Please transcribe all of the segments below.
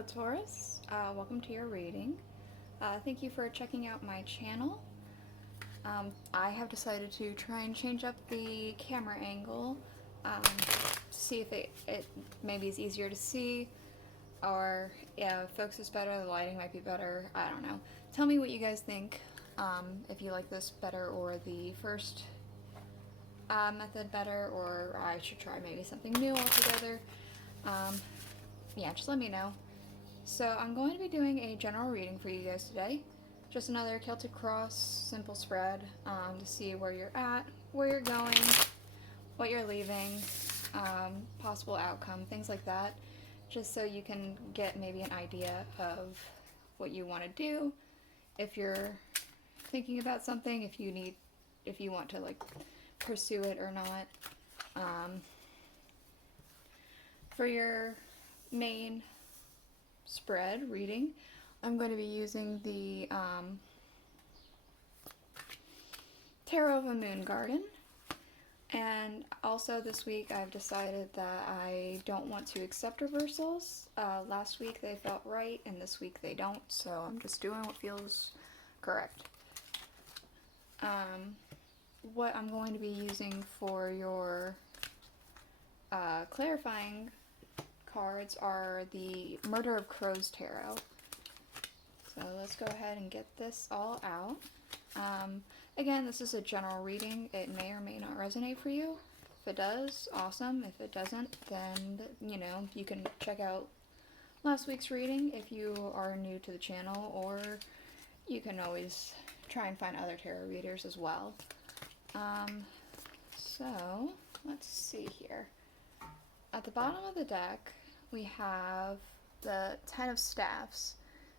Hello Taurus, welcome to your reading. Thank you for checking out my channel. I have decided to try and change up the camera angle to see if it maybe is easier to see, or focuses better, the lighting might be better, I don't know. Tell me what you guys think, if you like this better or the first method better, or I should try maybe something new altogether. Yeah, just let me know. So I'm going to be doing a general reading for you guys today. Just another Celtic Cross simple spread to see where you're at, where you're going, what you're leaving, possible outcome, things like that. Just so you can get maybe an idea of what you want to do, if you're thinking about something, if you want to like pursue it or not. For your main spread reading, I'm going to be using the Tarot of a Moon Garden, and also this week I've decided that I don't want to accept reversals. Last week they felt right and this week they don't, so I'm just doing what feels correct. What I'm going to be using for your clarifying cards are the Murder of Crows Tarot. So let's go ahead and get this all out. Again, this is a general reading. It may or may not resonate for you. If it does, awesome. If it doesn't, then, you know, you can check out last week's reading if you are new to the channel, or you can always try and find other tarot readers as well. So, let's see here. At the bottom of the deck, we have the Ten of Staffs.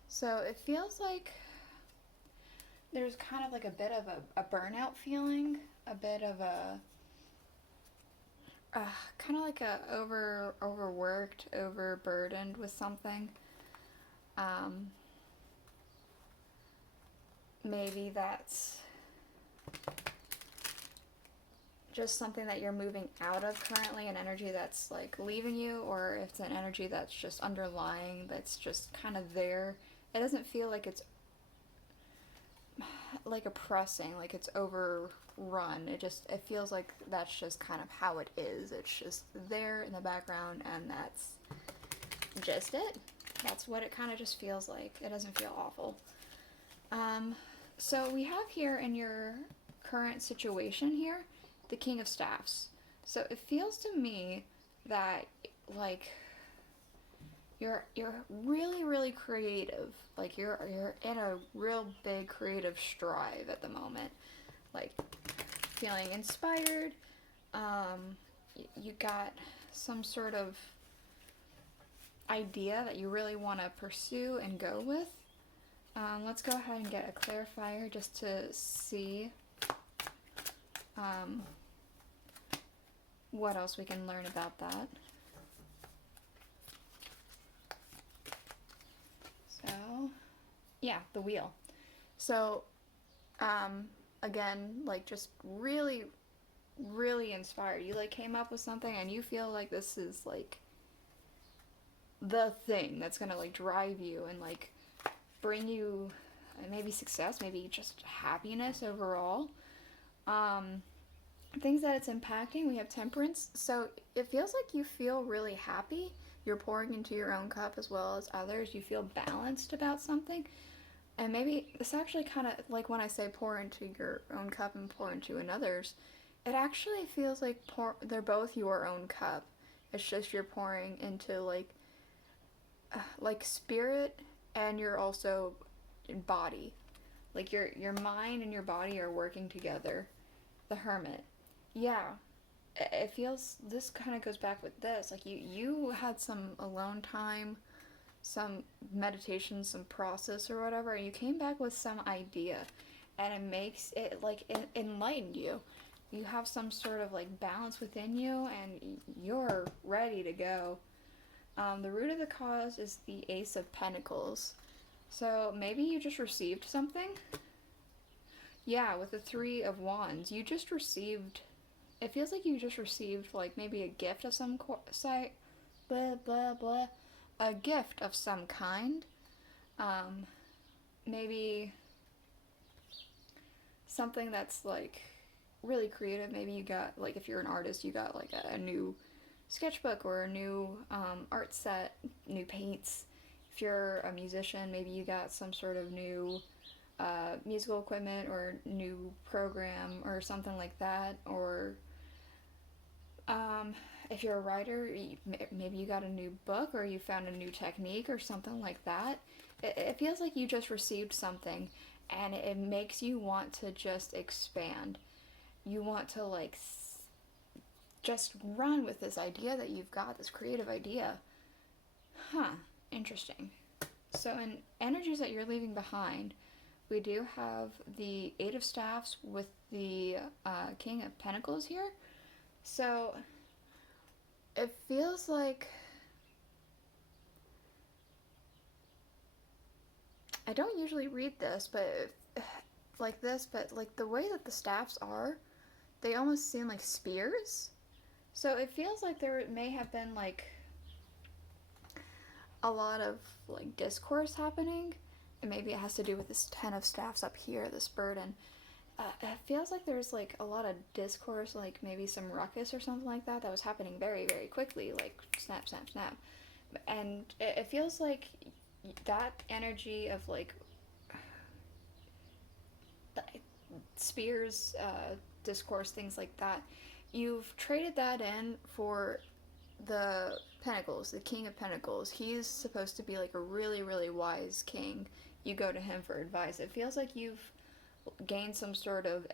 So it feels like there's kind of like a bit of a burnout feeling, a bit of a kind of like a overworked, overburdened with something. Maybe that's just something that you're moving out of currently, an energy that's like leaving you, or if it's an energy that's just underlying, that's just kind of there. It doesn't feel like it's like oppressing, like it's overrun. It feels like that's just kind of how it is. It's just there in the background, and that's just it. That's what it kind of just feels like. It doesn't feel awful. So we have here in your current situation here, the King of Staffs. So it feels to me that like you're really creative. Like you're in a real big creative strive at the moment. Like feeling inspired. You got some sort of idea that you really want to pursue and go with. Let's go ahead and get a clarifier just to see what else we can learn about that. So, yeah, the wheel. So, again, like just really inspired. You like came up with something and you feel like this is like the thing that's gonna like drive you and like bring you maybe success, maybe just happiness overall. Things that it's impacting, we have Temperance. So it feels like you feel really happy. You're pouring into your own cup as well as others. You feel balanced about something. And maybe it's actually kind of like when I say pour into your own cup and pour into another's, it actually feels like they're both your own cup. It's just you're pouring into like spirit, and you're also in body. Like your mind and your body are working together. The Hermit. Yeah. It feels, this kind of goes back with this. Like you had some alone time, some meditation, some process or whatever, and you came back with some idea, and it makes it like it enlightened you. You have some sort of like balance within you, and you're ready to go. The root of the cause is the Ace of Pentacles. So maybe you just received something. Yeah, with the Three of Wands, you just received, it feels like you just received like maybe a gift of some site, blah blah blah. a gift of some kind. Um, Maybe something that's like really creative. Maybe you got, like, if you're an artist, you got like a new sketchbook or a new art set, new paints. If you're a musician, maybe you got some sort of new musical equipment or new program or something like that. Or if you're a writer, maybe you got a new book or you found a new technique or something like that. It feels like you just received something, and it makes you want to just expand. You want to, like, just run with this idea that you've got, this creative idea. Huh, interesting. So, in energies that you're leaving behind, we do have the Eight of Staffs with the King of Pentacles here. So, it feels like, I don't usually read this, but like this, but like the way that the staffs are, they almost seem like spears. So it feels like there may have been like a lot of like discourse happening, and maybe it has to do with this Ten of Staffs up here, this burden. It feels like there's like a lot of discourse, like maybe some ruckus or something like that was happening very, very quickly, like snap, snap, snap. And it feels like that energy of like spears, discourse, things like that, you've traded that in for the Pentacles, the King of Pentacles. He's supposed to be like a really, really wise king. You go to him for advice. It feels like you've gained some sort of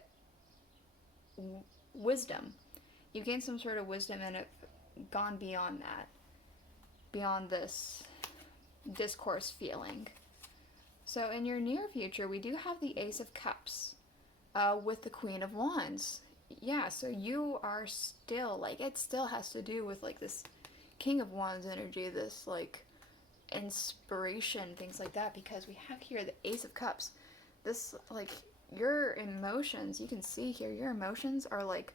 wisdom. You gained some sort of wisdom and have gone beyond that, beyond this discourse feeling. So in your near future, we do have the Ace of Cups with the Queen of Wands. Yeah, so you are still, like, it still has to do with, like, this King of Wands energy, this, like, inspiration, things like that, because we have here the Ace of Cups. This, like, your emotions, you can see here, your emotions are, like,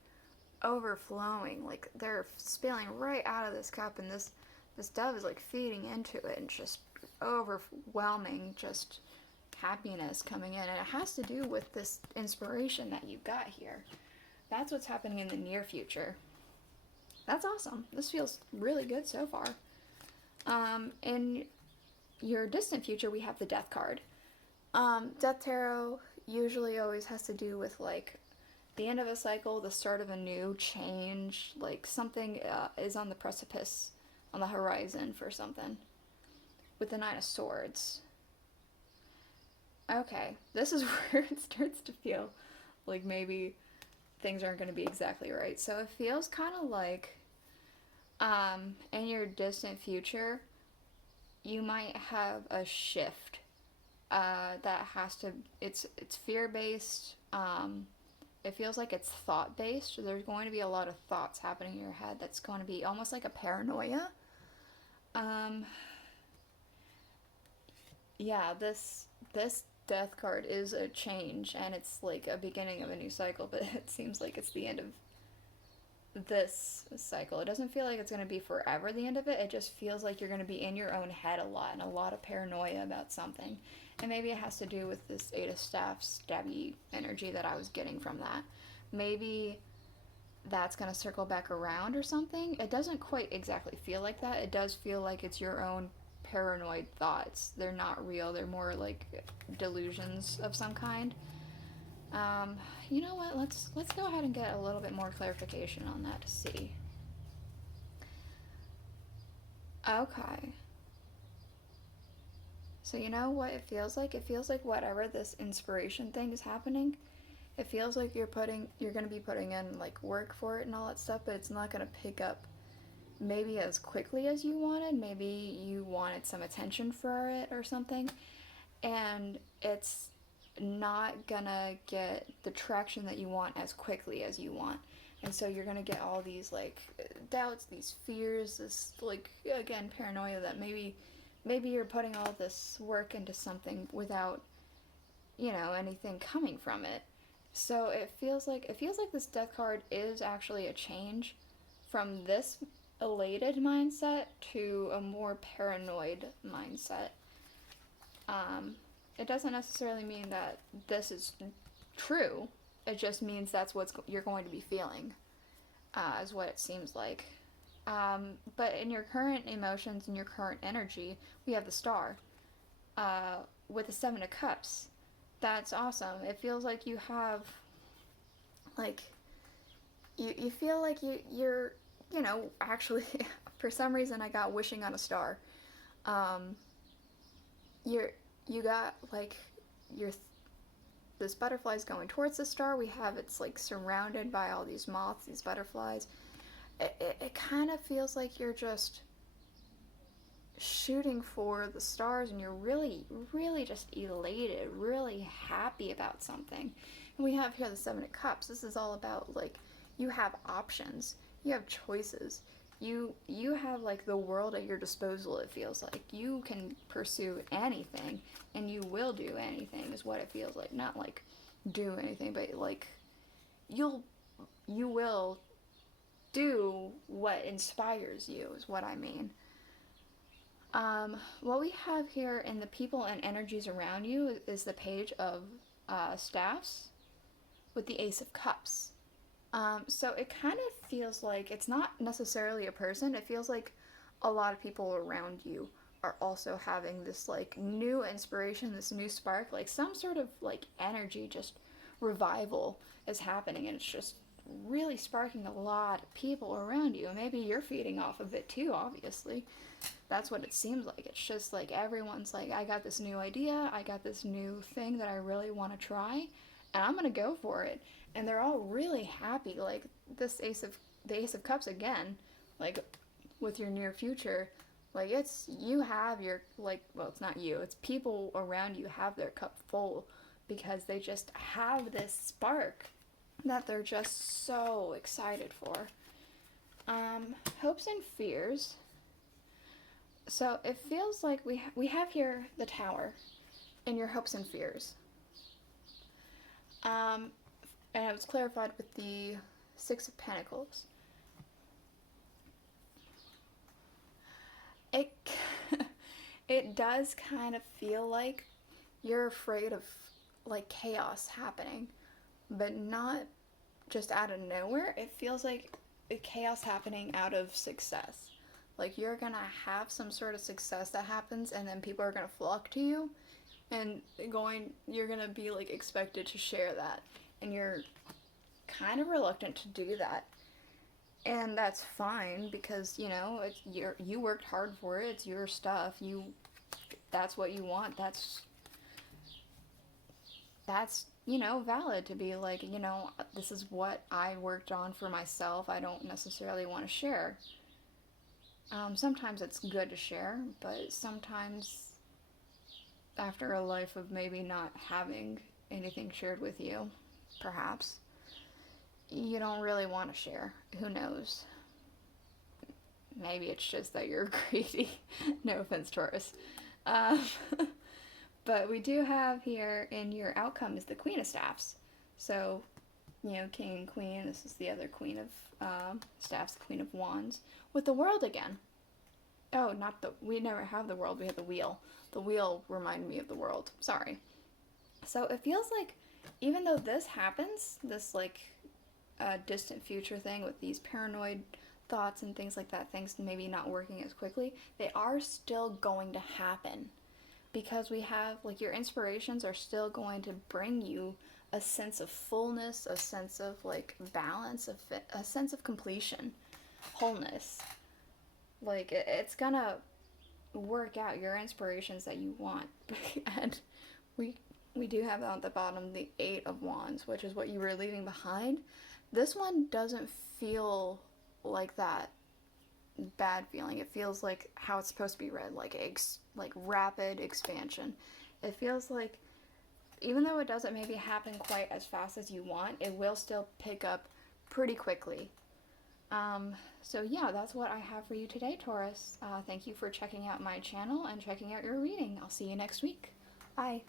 overflowing. Like, they're spilling right out of this cup, and this dove is, like, feeding into it, and just overwhelming, just happiness coming in. And it has to do with this inspiration that you've got here. That's what's happening in the near future. That's awesome. This feels really good so far. In your distant future, we have the Death card. Death Tarot usually always has to do with, like, the end of a cycle, the start of a new change, like something is on the precipice, on the horizon for something. With the Nine of Swords. Okay, this is where it starts to feel like maybe things aren't going to be exactly right. So it feels kind of like in your distant future, you might have a shift that has to, it's fear-based. It feels like it's thought-based. There's going to be a lot of thoughts happening in your head that's going to be almost like a paranoia. Yeah, this Death card is a change, and it's like a beginning of a new cycle, but it seems like it's the end of this cycle. It doesn't feel like it's going to be forever the end of it. It just feels like you're going to be in your own head a lot, and a lot of paranoia about something. And maybe it has to do with this Eight of Staffs stabby energy that I was getting from that. Maybe that's going to circle back around or something. It doesn't quite exactly feel like that. It does feel like it's your own paranoid thoughts. They're not real. They're more like delusions of some kind. You know what? Let's go ahead and get a little bit more clarification on that to see. Okay. So you know what it feels like? It feels like whatever this inspiration thing is happening, it feels like you're going to be putting in like work for it and all that stuff, but it's not going to pick up maybe as quickly as you wanted. Maybe you wanted some attention for it or something, and it's not gonna get the traction that you want as quickly as you want. And so you're gonna get all these like doubts, these fears, this like, again, paranoia that maybe you're putting all this work into something without, anything coming from it. So it feels like this Death card is actually a change from this elated mindset to a more paranoid mindset. It doesn't necessarily mean that this is true. It just means that's what you're going to be feeling, is what it seems like. But in your current emotions and your current energy, we have the Star with the Seven of Cups. That's awesome. It feels like you have, like, you feel like you're, actually, for some reason I got wishing on a star. You got, like, this butterfly's going towards the star. We have it's, like, surrounded by all these moths, these butterflies. It kind of feels like you're just shooting for the stars and you're really, really just elated, really happy about something. And we have here the Seven of Cups. This is all about, like, you have options, you have choices, you have, like, the world at your disposal. It feels like you can pursue anything and you will do anything, is what it feels like. Not like do anything, but like you will do what inspires you, is what I mean. What we have here in the people and energies around you is the Page of Staffs with the Ace of Cups. So it kind of feels like it's not necessarily a person. It feels like a lot of people around you are also having this, like, new inspiration, this new spark, like some sort of, like, energy, just revival is happening, and it's just really sparking a lot of people around you. And maybe you're feeding off of it too, obviously. That's what it seems like. It's just like everyone's like, I got this new idea, I got this new thing that I really want to try, and I'm gonna go for it. And they're all really happy. Like the Ace of Cups again, like with your near future, like it's you have your, like, well, it's not you, it's people around you have their cup full because they just have this spark that they're just so excited for. Hopes and fears. So it feels like we have here the Tower in your hopes and fears. And it was clarified with the Six of Pentacles. It it does kind of feel like you're afraid of, like, chaos happening, but not just out of nowhere. It feels like chaos happening out of success. Like you're gonna have some sort of success that happens, and then people are gonna flock to you, and you're gonna be, like, expected to share that, and you're kind of reluctant to do that. And that's fine because, you worked hard for it. It's your stuff. That's what you want. That's valid to be like, this is what I worked on for myself. I don't necessarily want to share. Sometimes it's good to share, but sometimes after a life of maybe not having anything shared with you, perhaps, you don't really want to share. Who knows? Maybe it's just that you're greedy. No offense, Taurus. But we do have here in your outcome is the Queen of Staffs. So, King and Queen. This is the other Queen of Staffs, the Queen of Wands. With the World again. Oh, we never have the World. We have the Wheel. The Wheel reminded me of the World. Sorry. So it feels like even though this happens, this, like, distant future thing with these paranoid thoughts and things like that, things maybe not working as quickly, they are still going to happen. Because we have, like, your inspirations are still going to bring you a sense of fullness, a sense of, like, balance, a sense of completion, wholeness. Like, it's gonna work out your inspirations that you want. And we do have on the bottom the Eight of Wands, which is what you were leaving behind. This one doesn't feel like that bad feeling. It feels like how it's supposed to be read, like rapid expansion. It feels like even though it doesn't maybe happen quite as fast as you want, it will still pick up pretty quickly. So yeah, that's what I have for you today, Taurus. Thank you for checking out my channel and checking out your reading. I'll see you next week. Bye.